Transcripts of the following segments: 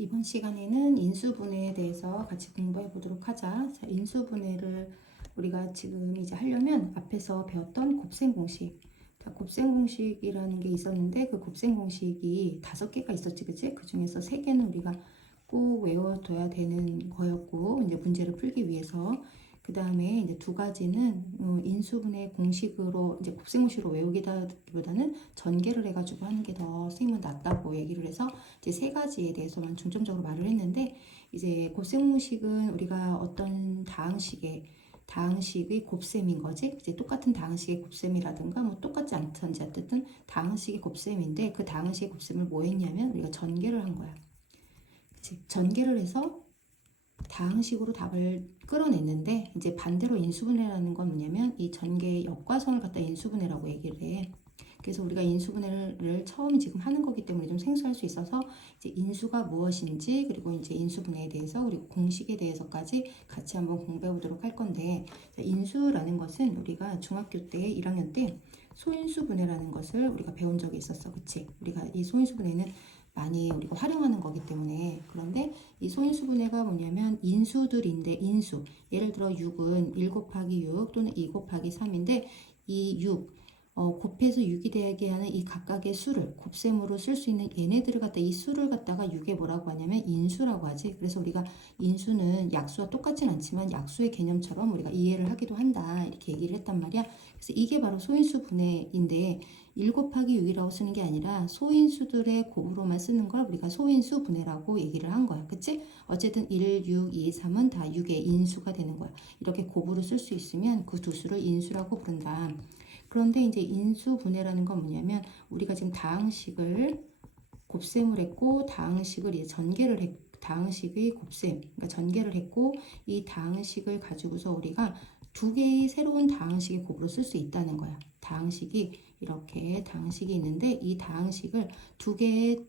이번 시간에는 인수분해에 대해서 같이 공부해 보도록 하자. 자, 인수분해를 우리가 지금 이제 하려면 앞에서 배웠던 곱셈 공식. 자, 곱셈 공식이라는 게 있었는데 그 곱셈 공식이 5개가 있었지, 그치? 그 중에서 3개는 우리가 꼭 외워둬야 되는 거였고, 이제 문제를 풀기 위해서. 그 다음에 이제 2가지는 인수분해 공식으로 이제 곱셈 공식으로 외우기보다는 전개를 해가지고 하는 게 더 선생님은 낫다고 얘기를 해서 이제 3가지에 대해서만 중점적으로 말을 했는데, 이제 곱셈 공식은 우리가 어떤 다항식의 곱셈인 거지. 이제 똑같은 다항식의 곱셈이라든가 뭐 똑같지 않든지 어쨌든 다항식의 곱셈인데, 그 다항식의 곱셈을 뭐 했냐면 우리가 전개를 한 거야. 그치? 전개를 해서 다항식으로 답을 끌어냈는데, 이제 반대로 인수분해라는 건 뭐냐면 이 전개의 역과성을 갖다 인수분해라고 얘기를 해. 그래서 우리가 인수분해를 처음 지금 하는 거기 때문에 좀 생소할 수 있어서 이제 인수가 무엇인지, 그리고 이제 인수분해에 대해서, 그리고 공식에 대해서까지 같이 한번 공부해 보도록 할 건데, 인수라는 것은 우리가 중학교 때 1학년 때 소인수분해라는 것을 우리가 배운 적이 있었어. 그치? 우리가 이 소인수분해는 많이 우리가 활용하는 거기 때문에. 그런데 이 소인수분해가 뭐냐면 인수들인데, 인수 예를 들어 6은 1 곱하기 6 또는 2 곱하기 3인데 이 6 곱해서 6이 되게 하는 이 각각의 수를 곱셈으로 쓸 수 있는 얘네들을 갖다 이 수를 갖다가 6에 뭐라고 하냐면 인수라고 하지. 그래서 우리가 인수는 약수와 똑같진 않지만 약수의 개념처럼 우리가 이해를 하기도 한다, 이렇게 얘기를 했단 말이야. 그래서 이게 바로 소인수 분해인데 1 곱하기 6이라고 쓰는 게 아니라 소인수들의 곱으로만 쓰는 걸 우리가 소인수 분해라고 얘기를 한 거야. 그치? 어쨌든 1, 6, 2, 3은 다 6의 인수가 되는 거야. 이렇게 곱으로 쓸 수 있으면 그 두 수를 인수라고 부른다. 그런데 이제 인수분해라는 건 뭐냐면 우리가 지금 다항식을 곱셈을 했고 다항식을 이제 전개를 했 다항식의 곱셈, 그러니까 전개를 했고 이 다항식을 가지고서 우리가 2개의 새로운 다항식의 곱으로 쓸 수 있다는 거야. 다항식이 이렇게 다항식이 있는데 이 다항식을 2개의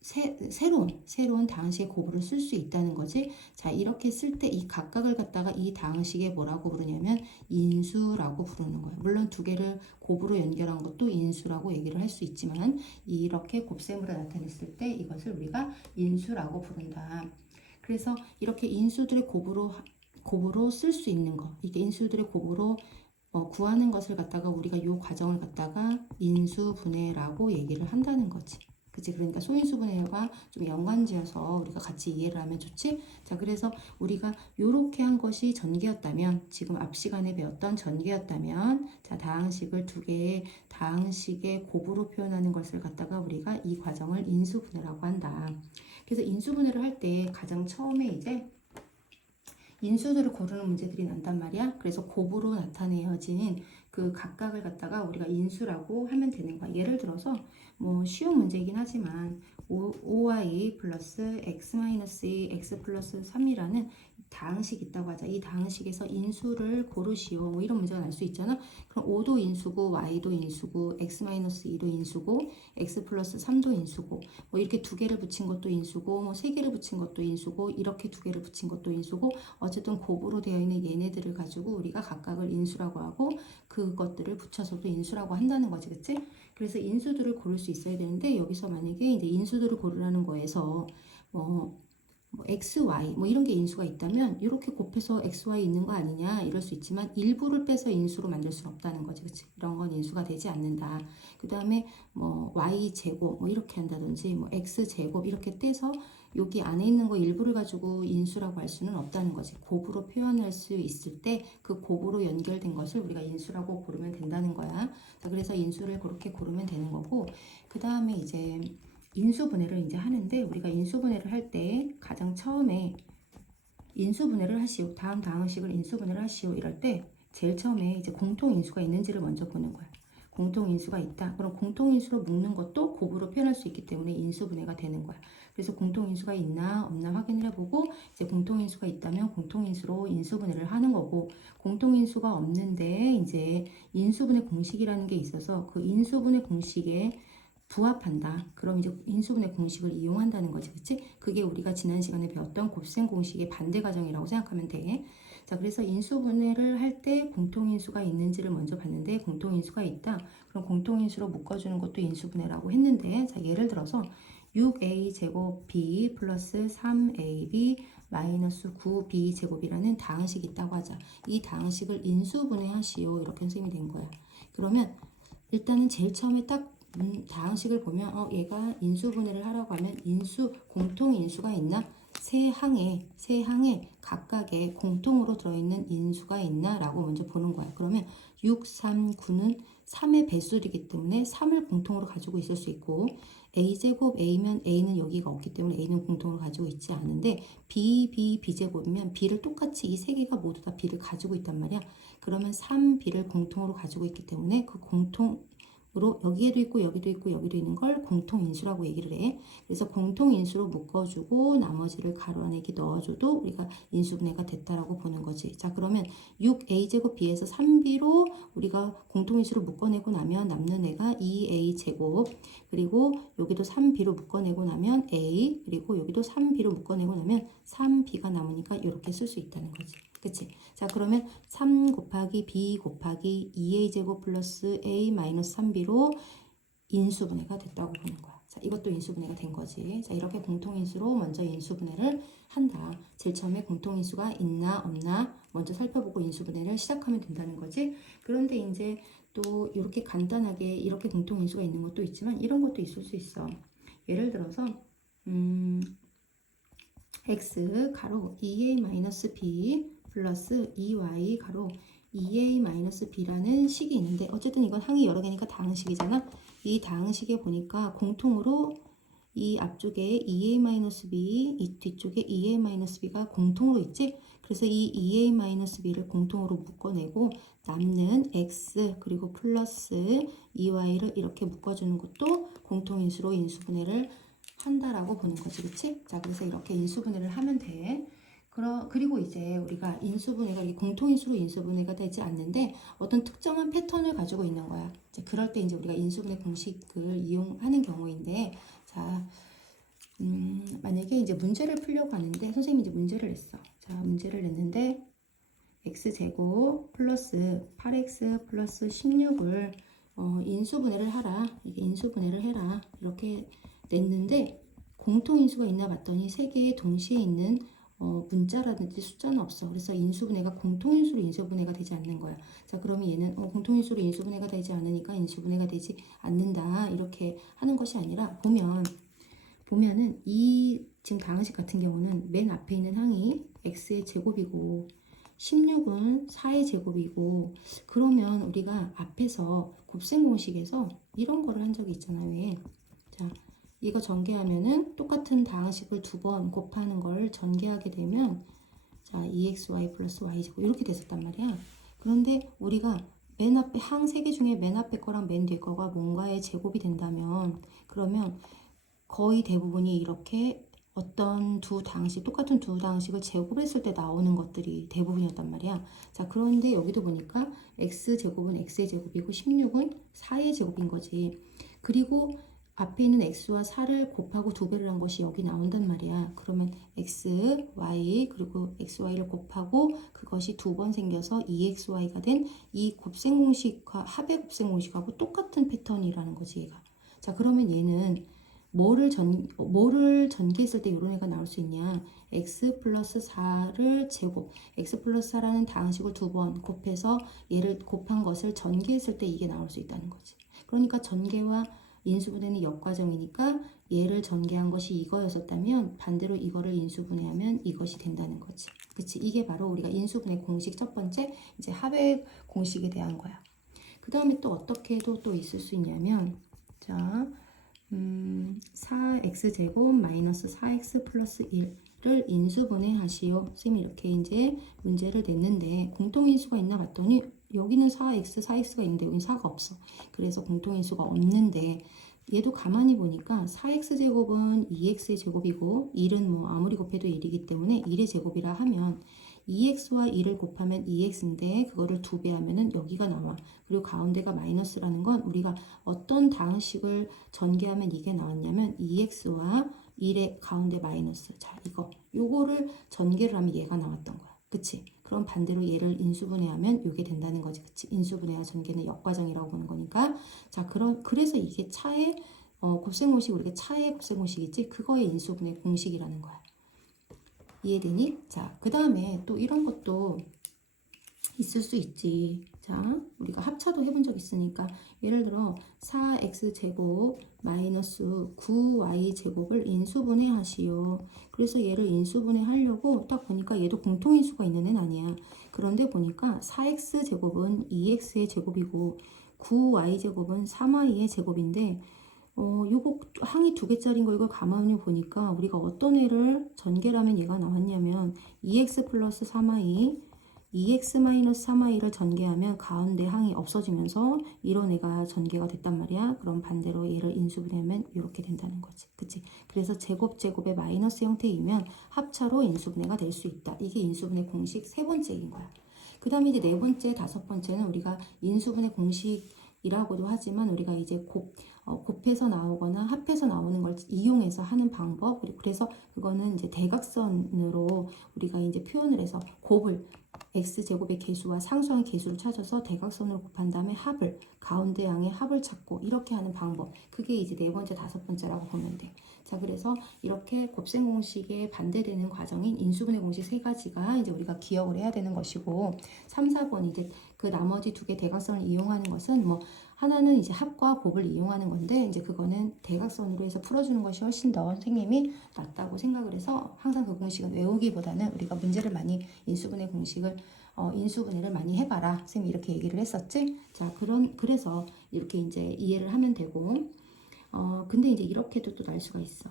새로운 다항식의 곱으로 쓸 수 있다는 거지. 자, 이렇게 쓸 때 이 각각을 갖다가 이 다항식에 뭐라고 부르냐면 인수라고 부르는 거예요. 물론 2개를 곱으로 연결한 것도 인수라고 얘기를 할 수 있지만 이렇게 곱셈으로 나타냈을 때 이것을 우리가 인수라고 부른다. 그래서 이렇게 인수들의 곱으로 쓸 수 있는 거, 이게 인수들의 곱으로 구하는 것을 갖다가 우리가 이 과정을 갖다가 인수분해라고 얘기를 한다는 거지. 그치? 그러니까 소인수분해가 좀 연관지어서 우리가 같이 이해를 하면 좋지? 자, 그래서 우리가 요렇게 한 것이 전개였다면, 지금 앞 시간에 배웠던 전개였다면, 자, 다항식을 2개의 다항식의 곱으로 표현하는 것을 갖다가 우리가 이 과정을 인수분해라고 한다. 그래서 인수분해를 할 때 가장 처음에 이제 인수들을 고르는 문제들이 난단 말이야. 그래서 곱으로 나타내어진 그 각각을 갖다가 우리가 인수라고 하면 되는 거야. 예를 들어서 뭐 쉬운 문제이긴 하지만 5y 플러스 x 마이너스 2 x 플러스 3이라는 다항식이 있다고 하자. 이 다항식에서 인수를 고르시오. 뭐 이런 문제가 날 수 있잖아. 그럼 5도 인수고 y도 인수고 x 마이너스 2도 인수고 x 플러스 3도 인수고 뭐 이렇게 2개를 붙인 것도 인수고 뭐 3개를 붙인 것도 인수고 이렇게 2개를 붙인 것도 인수고 어쨌든 곱으로 되어 있는 얘네들을 가지고 우리가 각각을 인수라고 하고 그것들을 붙여서도 인수라고 한다는 거지. 그치? 그래서 인수들을 고를 수 있어야 되는데 여기서 만약에 이제 인수들을 고르라는 거에서 뭐 x, y 뭐 이런 게 인수가 있다면 이렇게 곱해서 x, y 있는 거 아니냐 이럴 수 있지만 일부를 빼서 인수로 만들 수는 없다는 거지. 그치? 이런 건 인수가 되지 않는다. 그 다음에 뭐 y 제곱 뭐 이렇게 한다든지 뭐 x 제곱 이렇게 떼서 여기 안에 있는 거 일부를 가지고 인수라고 할 수는 없다는 거지. 곱으로 표현할 수 있을 때 그 곱으로 연결된 것을 우리가 인수라고 고르면 된다는 거야. 자, 그래서 인수를 그렇게 고르면 되는 거고, 그 다음에 이제 인수분해를 이제 하는데 우리가 인수분해를 할 때 가장 처음에 인수분해를 하시오. 다음 다항식을 인수분해를 하시오. 이럴 때 제일 처음에 이제 공통인수가 있는지를 먼저 보는 거야. 공통인수가 있다. 그럼 공통인수로 묶는 것도 곱으로 표현할 수 있기 때문에 인수분해가 되는 거야. 그래서 공통인수가 있나 없나 확인을 해보고 이제 공통인수가 있다면 공통인수로 인수분해를 하는 거고, 공통인수가 없는데 이제 인수분해 공식이라는 게 있어서 그 인수분해 공식에 부합한다. 그럼 이제 인수분해 공식을 이용한다는 거지. 그치? 그게 우리가 지난 시간에 배웠던 곱셈 공식의 반대 과정이라고 생각하면 돼. 자, 그래서 인수분해를 할 때 공통인수가 있는지를 먼저 봤는데 공통인수가 있다. 그럼 공통인수로 묶어주는 것도 인수분해라고 했는데, 자, 예를 들어서 6a 제곱 b 플러스 3ab 마이너스 9b 제곱이라는 다항식이 있다고 하자. 이 다항식을 인수분해하시오. 이렇게 선생님이 된 거야. 그러면 일단은 제일 처음에 딱 다항식을 보면 얘가 인수분해를 하라고 하면 공통 인수가 있나? 세 항에 각각의 공통으로 들어있는 인수가 있나? 라고 먼저 보는 거야. 그러면 6, 3, 9는 3의 배수이기 때문에 3을 공통으로 가지고 있을 수 있고 a제곱 a면 a는 여기가 없기 때문에 a는 공통으로 가지고 있지 않은데 b제곱이면 b를 똑같이 이 세 개가 모두 다 b를 가지고 있단 말이야. 그러면 3b를 공통으로 가지고 있기 때문에 그 공통으로 여기에도 있고 여기도 있고 여기도 있는 걸 공통인수라고 얘기를 해. 그래서 공통인수로 묶어주고 나머지를 가로 안에 이렇게 넣어줘도 우리가 인수분해가 됐다라고 보는 거지. 자, 그러면 6a제곱 b에서 3b로 우리가 공통인수로 묶어내고 나면 남는 애가 2a제곱, 그리고 여기도 3b로 묶어내고 나면 a, 그리고 여기도 3b로 묶어내고 나면 3b가 남으니까 이렇게 쓸 수 있다는 거지. 그치? 자, 그러면 3 곱하기 b 곱하기 2a제곱 플러스 a 마이너스 3b로 인수분해가 됐다고 보는 거야. 자, 이것도 인수분해가 된 거지. 자, 이렇게 공통인수로 먼저 인수분해를 한다. 제일 처음에 공통인수가 있나 없나 먼저 살펴보고 인수분해를 시작하면 된다는 거지. 그런데 이제 또 이렇게 간단하게 이렇게 공통인수가 있는 것도 있지만 이런 것도 있을 수 있어. 예를 들어서 x 가로 2a-b 플러스 2y 가로 2a-b라는 식이 있는데 어쨌든 이건 항이 여러 개니까 다항식이잖아. 이 다항식에 보니까 공통으로 이 앞쪽에 2a-b, 이 뒤쪽에 2a-b가 공통으로 있지? 그래서 이 2a-b를 공통으로 묶어내고 남는 x 그리고 플러스 2y를 이렇게 묶어주는 것도 공통인수로 인수분해를 한다라고 보는 거지, 그치? 자, 그래서 이렇게 인수분해를 하면 돼. 그리고 이제 우리가 인수분해가 공통인수로 인수분해가 되지 않는데 어떤 특정한 패턴을 가지고 있는 거야. 이제 그럴 때 이제 우리가 인수분해 공식을 이용하는 경우인데, 자, 만약에 이제 문제를 풀려고 하는데 선생님이 이제 문제를 냈어. 자, 문제를 냈는데 x제곱 플러스 8x 플러스 16을 인수분해를 하라. 이게 인수분해를 해라. 이렇게 냈는데 공통인수가 있나 봤더니 세 개의 동시에 있는 문자라든지 숫자는 없어. 그래서 인수분해가 공통인수로 인수분해가 되지 않는 거야. 자, 그러면 얘는 공통인수로 인수분해가 되지 않으니까 인수분해가 되지 않는다. 이렇게 하는 것이 아니라 보면은 이 지금 다항식 같은 경우는 맨 앞에 있는 항이 x의 제곱이고 16은 4의 제곱이고 그러면 우리가 앞에서 곱셈 공식에서 이런 거를 한 적이 있잖아요. 왜? 자, 이거 전개하면은 똑같은 다항식을 두 번 곱하는 걸 전개하게 되면 자 2xy 플러스 y제곱 이렇게 됐었단 말이야. 그런데 우리가 맨 앞에 항 세 개 중에 맨 앞에 거랑 맨 뒤에 거가 뭔가의 제곱이 된다면 그러면 거의 대부분이 이렇게 어떤 똑같은 두 다항식을 제곱했을 때 나오는 것들이 대부분이었단 말이야. 자, 그런데 여기도 보니까 x제곱은 x의 제곱이고 16은 4의 제곱인 거지. 그리고 앞에 있는 x와 4를 곱하고 2배를 한 것이 여기 나온단 말이야. 그러면 x, y 그리고 xy를 곱하고 그것이 두 번 생겨서 2xy가 된 이 곱셈 공식과 합의 곱셈 공식하고 똑같은 패턴이라는 거지, 얘가. 자, 그러면 얘는 뭐를 전개했을 때 이런 애가 나올 수 있냐? x 플러스 4를 제곱, x 플러스 4라는 다항식을 두 번 곱해서 얘를 곱한 것을 전개했을 때 이게 나올 수 있다는 거지. 그러니까 전개와 인수분해는 역과정이니까 얘를 전개한 것이 이거였었다면 반대로 이거를 인수분해하면 이것이 된다는 거지. 그치? 이게 바로 우리가 인수분해 공식 첫 번째 이제 합의 공식에 대한 거야. 그 다음에 또 어떻게 해도 또 있을 수 있냐면 자 4x제곱 마이너스 4x 플러스 1을 인수분해하시오. 선생님이 이렇게 이제 문제를 냈는데 공통인수가 있나 봤더니 여기는 4x가 있는데 여기는 4가 없어. 그래서 공통인수가 없는데 얘도 가만히 보니까 4x제곱은 2x의 제곱이고 1은 뭐 아무리 곱해도 1이기 때문에 1의 제곱이라 하면 2x와 1을 곱하면 2x인데 그거를 2배 하면은 여기가 나와. 그리고 가운데가 마이너스라는 건 우리가 어떤 다항식을 전개하면 이게 나왔냐면 2x와 1의 가운데 마이너스. 자, 요거를 전개를 하면 얘가 나왔던 거야. 그치? 그럼 반대로 얘를 인수분해하면 요게 된다는 거지. 그치? 인수분해와 전개는 역과정이라고 보는 거니까. 자, 그래서 이게 차의 곱셈공식 우리가 차의 곱셈공식이지 그거의 인수분해 공식이라는 거야. 이해되니? 자, 그 다음에 또 이런 것도 있을 수 있지. 자, 우리가 합차도 해본 적 있으니까 예를 들어 4x제곱 마이너스 9y제곱을 인수분해 하시오. 그래서 얘를 인수분해 하려고 딱 보니까 얘도 공통인수가 있는 애는 아니야. 그런데 보니까 4x제곱은 2x의 제곱이고 9y제곱은 3y의 제곱인데 요거 항이 두 개짜리인 거 이걸 가만히 보니까 우리가 어떤 애를 전개라면 얘가 나왔냐면 2x 플러스 3y 2x-3y를 전개하면 가운데 항이 없어지면서 이런 애가 전개가 됐단 말이야. 그럼 반대로 얘를 인수분해하면 이렇게 된다는 거지. 그치? 그래서 제곱의 마이너스 형태이면 합차로 인수분해가 될 수 있다. 이게 인수분해 공식 세 번째인 거야. 그 다음에 이제 네 번째, 다섯 번째는 우리가 인수분해 공식이라고도 하지만 우리가 이제 곱해서 나오거나 합해서 나오는 걸 이용해서 하는 방법. 그래서 그거는 이제 대각선으로 우리가 이제 표현을 해서 곱을 x제곱의 개수와 상수항의 개수를 찾아서 대각선으로 곱한 다음에 합을 가운데 양의 합을 찾고 이렇게 하는 방법. 그게 이제 네 번째, 다섯 번째라고 보면 돼. 자, 그래서 이렇게 곱셈 공식에 반대되는 과정인 인수분해 공식 세 가지가 이제 우리가 기억을 해야 되는 것이고 3, 4번 이제 그 나머지 두 개 대각선을 이용하는 것은 뭐 하나는 이제 합과 곱을 이용하는 건데 이제 그거는 대각선으로 해서 풀어주는 것이 훨씬 더 선생님이 낫다고 생각을 해서 항상 그 공식은 외우기보다는 우리가 문제를 많이 인수분해 공식을 인수분해를 많이 해봐라 선생님이 이렇게 얘기를 했었지. 자, 그래서 이렇게 이제 이해를 하면 되고 근데 이제 이렇게도 또 날 수가 있어.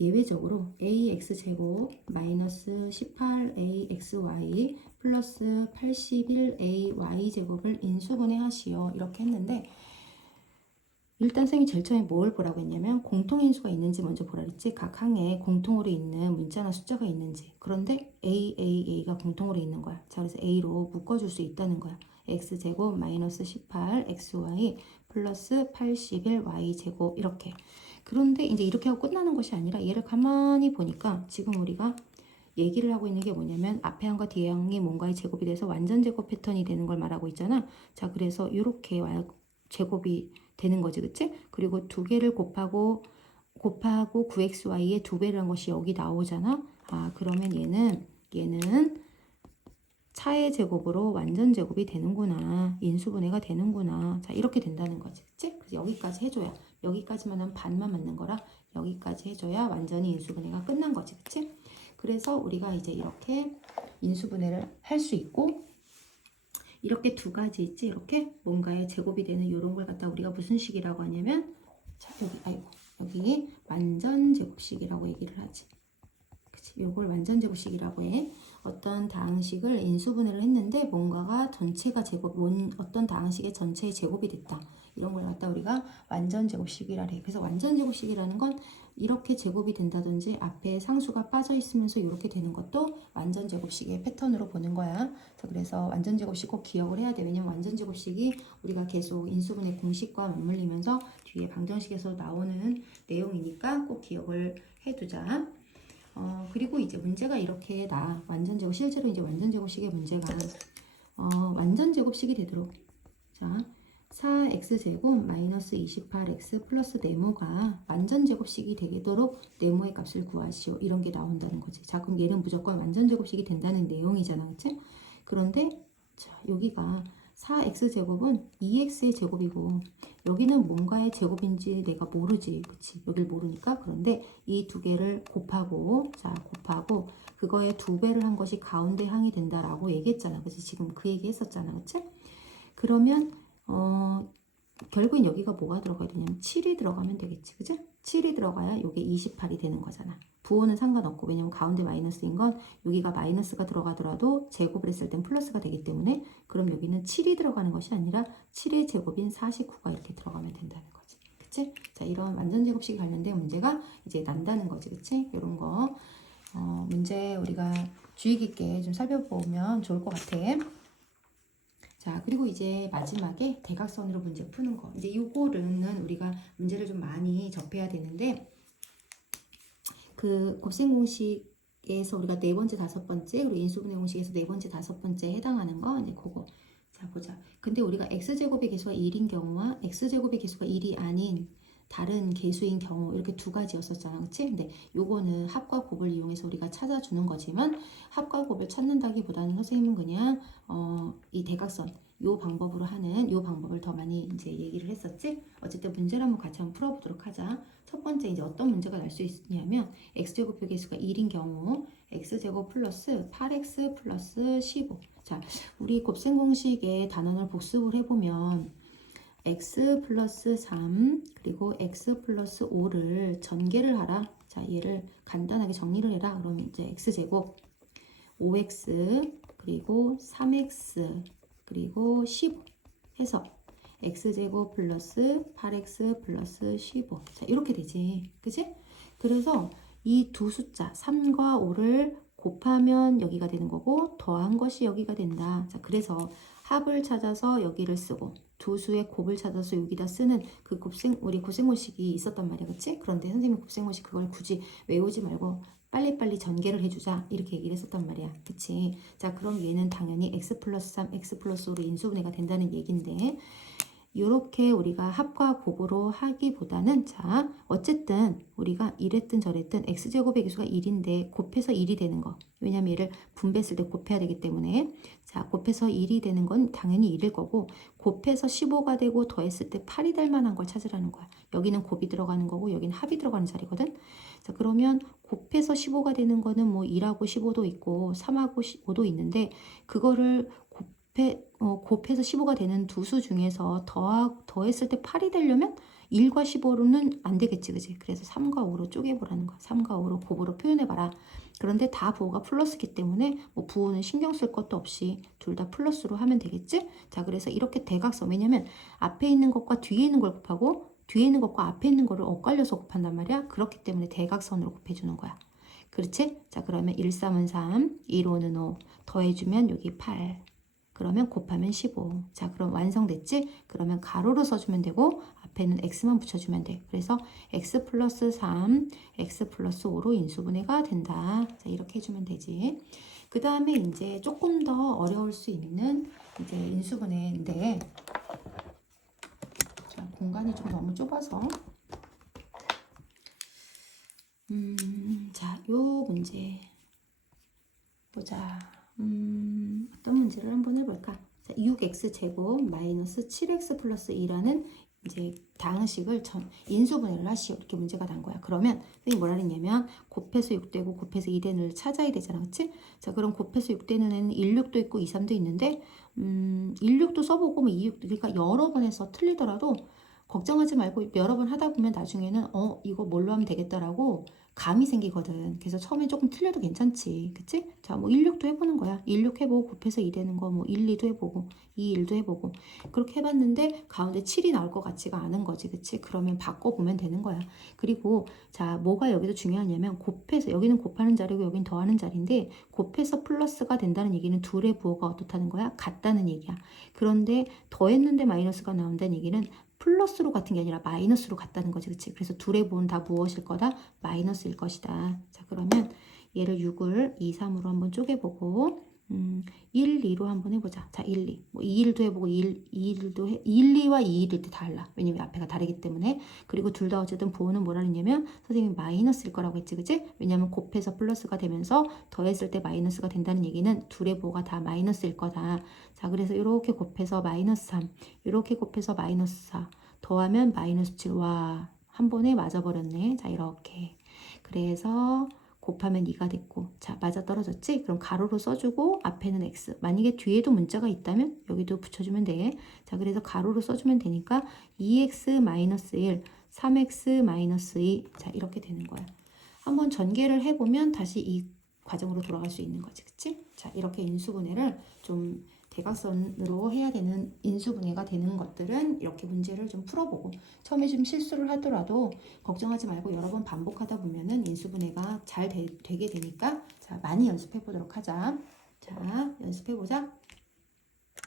예외적으로 ax제곱 마이너스 18axy 플러스 81ay제곱을 인수분해 하시오. 이렇게 했는데 일단 선생님이 제일 처음에 뭘 보라고 했냐면 공통인수가 있는지 먼저 보라 그랬지. 각 항에 공통으로 있는 문자나 숫자가 있는지. 그런데 a가 공통으로 있는 거야. 자, 그래서 a로 묶어줄 수 있다는 거야. x제곱 마이너스 18xy 플러스 81y제곱 이렇게. 그런데 이제 이렇게 하고 끝나는 것이 아니라 얘를 가만히 보니까 지금 우리가 얘기를 하고 있는 게 뭐냐면 앞에 항과 뒤에 항이 뭔가의 제곱이 돼서 완전 제곱 패턴이 되는 걸 말하고 있잖아. 자, 그래서 이렇게 제곱이 되는 거지, 그치? 그리고 두 개를 곱하고 9xy의 두 배를 한 것이 여기 나오잖아. 아, 그러면 얘는 차의 제곱으로 완전 제곱이 되는구나. 인수분해가 되는구나. 자, 이렇게 된다는 거지, 그치? 그래서 여기까지 해줘야 여기까지만 하면 반만 맞는 거라 여기까지 해줘야 완전히 인수분해가 끝난 거지, 그치? 그래서 우리가 이제 이렇게 인수분해를 할 수 있고 이렇게 두 가지 있지. 이렇게 뭔가의 제곱이 되는 이런 걸 갖다 우리가 무슨 식이라고 하냐면 자, 여기 완전 제곱식이라고 얘기를 하지. 그치? 요걸 완전 제곱식이라고 해. 어떤 다항식을 인수분해를 했는데 뭔가가 전체가 어떤 다항식의 전체의 제곱이 됐다. 이런 걸 갖다 우리가 완전 제곱식이라 해. 그래서 완전 제곱식이라는 건 이렇게 제곱이 된다든지 앞에 상수가 빠져 있으면서 이렇게 되는 것도 완전 제곱식의 패턴으로 보는 거야. 그래서 완전 제곱식 꼭 기억을 해야 돼. 왜냐면 완전 제곱식이 우리가 계속 인수분해 공식과 맞물리면서 뒤에 방정식에서 나오는 내용이니까 꼭 기억을 해두자. 그리고 이제 문제가 이렇게 완전 제곱, 실제로 이제 완전 제곱식의 문제가 완전 제곱식이 되도록 자 4x제곱 마이너스 28x 플러스 네모가 완전 제곱식이 되도록 네모의 값을 구하시오. 이런 게 나온다는 거지. 자, 그럼 얘는 무조건 완전 제곱식이 된다는 내용이잖아, 그치? 그런데 자, 여기가 4x제곱은 2x의 제곱이고 여기는 뭔가의 제곱인지 내가 모르지, 그치? 여길 모르니까. 그런데 이 두 개를 곱하고 그거의 두 배를 한 것이 가운데 항이 된다라고 얘기했잖아, 그치? 지금 그 얘기 했었잖아, 그치? 그러면 결국엔 여기가 뭐가 들어가야 되냐면 7이 들어가면 되겠지, 그치? 7이 들어가야 이게 28이 되는 거잖아. 부호는 상관없고 왜냐면 가운데 마이너스인 건 여기가 마이너스가 들어가더라도 제곱을 했을 땐 플러스가 되기 때문에 그럼 여기는 7이 들어가는 것이 아니라 7의 제곱인 49가 이렇게 들어가면 된다는 거지, 그치? 자, 이런 완전 제곱식에 관련된 문제가 이제 난다는 거지, 그치? 이런 거 문제 우리가 주의 깊게 좀 살펴보면 좋을 것 같아. 자, 그리고 이제 마지막에 대각선으로 문제 푸는 거. 이제 요거는 우리가 문제를 좀 많이 접해야 되는데 그 곱셈 공식에서 우리가 네 번째, 다섯 번째, 그리고 인수분해 공식에서 네 번째, 다섯 번째 해당하는 거 이제 그거. 자, 보자. 근데 우리가 x제곱의 개수가 1인 경우와 x제곱의 개수가 1이 아닌 다른 계수인 경우 이렇게 두 가지였었잖아. 그치? 근데 요거는 합과 곱을 이용해서 우리가 찾아주는 거지만 합과 곱을 찾는다기보다는 선생님은 그냥 이 대각선 요 방법으로 하는 요 방법을 더 많이 이제 얘기를 했었지. 어쨌든 문제를 한번 같이 한번 풀어보도록 하자. 첫 번째 이제 어떤 문제가 날 수 있냐면 x제곱 표계수가 1인 경우 x제곱 플러스 8x 플러스 15. 자, 우리 곱셈 공식의 단원을 복습을 해보면 x 플러스 3 그리고 x 플러스 5를 전개를 하라. 자, 얘를 간단하게 정리를 해라. 그러면 이제 x제곱 5x 그리고 3x 그리고 15 해서 x제곱 플러스 8x 플러스 15. 자, 이렇게 되지. 그치? 그래서 이 두 숫자 3과 5를 곱하면 여기가 되는 거고 더한 것이 여기가 된다. 자, 그래서 합을 찾아서 여기를 쓰고 두 수의 곱을 찾아서 여기다 쓰는 그 우리 곱셈공식이 있었단 말이야. 그치? 그런데 선생님 곱셈공식 그걸 굳이 외우지 말고 빨리빨리 전개를 해주자 이렇게 얘기를 했었단 말이야. 그치? 자, 그럼 얘는 당연히 x 플러스 3, x 플러스 5로 인수분해가 된다는 얘긴데 이렇게 우리가 합과 곱으로 하기보다는 자 어쨌든 우리가 이랬든 저랬든 x제곱의 개수가 1인데 곱해서 1이 되는 거 왜냐면 얘를 분배했을 때 곱해야 되기 때문에 자 곱해서 1이 되는 건 당연히 1일 거고 곱해서 15가 되고 더했을 때 8이 될 만한 걸 찾으라는 거야. 여기는 곱이 들어가는 거고 여기는 합이 들어가는 자리거든. 자 그러면 곱해서 15가 되는 거는 뭐 1하고 15도 있고 3하고 5도 있는데 그거를 곱해서 15가 되는 두 수 중에서 더했을 때 8이 되려면 1과 15로는 안 되겠지, 그지? 그래서 3과 5로 쪼개보라는 거야. 3과 5로 곱으로 표현해봐라. 그런데 다 부호가 플러스기 때문에 뭐 부호는 신경 쓸 것도 없이 둘 다 플러스로 하면 되겠지? 자, 그래서 이렇게 대각선, 왜냐면 앞에 있는 것과 뒤에 있는 걸 곱하고 뒤에 있는 것과 앞에 있는 거를 엇갈려서 곱한단 말이야. 그렇기 때문에 대각선으로 곱해주는 거야. 그렇지? 자, 그러면 1, 3은 3, 1, 5는 5, 더해주면 여기 8. 그러면 곱하면 15. 자, 그럼 완성됐지? 그러면 가로로 써주면 되고 앞에는 x만 붙여주면 돼. 그래서 x 플러스 3, x 플러스 5로 인수분해가 된다. 자, 이렇게 해주면 되지. 그 다음에 이제 조금 더 어려울 수 있는 이제 인수분해인데 자, 공간이 좀 너무 좁아서 자, 요 문제 보자. 어떤 문제를 한번 해볼까? 자, 6x제곱 마이너스 7x 플러스 2라는 이제 다항식을 인수분해를 하시오. 이렇게 문제가 난 거야. 그러면 선생님이 뭐라 그랬냐면 곱해서 6되고 곱해서 2되는 을 찾아야 되잖아. 그치? 자, 그럼 곱해서 6되는 애는 16도 있고 23도 있는데 16도 써보고 뭐 26도 그러니까 여러 번 해서 틀리더라도 걱정하지 말고 여러 번 하다 보면 나중에는 이거 뭘로 하면 되겠다라고 감이 생기거든. 그래서 처음에 조금 틀려도 괜찮지. 그치? 자, 뭐 16도 해보는 거야. 16 해보고 곱해서 2 되는 거, 뭐 1, 2도 해보고 2, 1도 해보고 그렇게 해봤는데 가운데 7이 나올 것 같지가 않은 거지. 그치? 그러면 바꿔보면 되는 거야. 그리고 자, 뭐가 여기서 중요하냐면 곱해서 여기는 곱하는 자리고 여기는 더하는 자리인데 곱해서 플러스가 된다는 얘기는 둘의 부호가 어떻다는 거야? 같다는 얘기야. 그런데 더했는데 마이너스가 나온다는 얘기는 플러스로 같은 게 아니라 마이너스로 같다는 거지. 그치? 그래서 둘의 부호는 다 무엇일 거다? 마이너스일 것이다. 자, 그러면 얘를 6을 2, 3으로 한번 쪼개보고 1, 2로 한번 해보자. 자, 1, 2. 뭐 2, 1도 해보고 1, 2도 1, 2와 2, 1일 때 달라. 왜냐면 앞에가 다르기 때문에. 그리고 둘 다 어쨌든 부호는 뭐라 했냐면 선생님이 마이너스일 거라고 했지. 그치? 왜냐면 곱해서 플러스가 되면서 더했을 때 마이너스가 된다는 얘기는 둘의 부호가 다 마이너스일 거다. 자, 그래서 이렇게 곱해서 마이너스 3, 이렇게 곱해서 마이너스 4, 더하면 마이너스 7. 와, 한 번에 맞아버렸네. 자, 이렇게. 그래서 곱하면 2가 됐고 자 맞아 떨어졌지? 그럼 가로로 써주고 앞에는 x 만약에 뒤에도 문자가 있다면 여기도 붙여주면 돼. 자 그래서 가로로 써주면 되니까 2x-1 3x-2 자 이렇게 되는 거야. 한번 전개를 해보면 다시 이 과정으로 돌아갈 수 있는 거지. 그치? 자 이렇게 인수분해를 좀 대각선으로 해야 되는 인수분해가 되는 것들은 이렇게 문제를 좀 풀어보고 처음에 좀 실수를 하더라도 걱정하지 말고 여러 번 반복하다 보면은 인수분해가 잘 되게 되니까 자 많이 연습해 보도록 하자. 자 연습해 보자.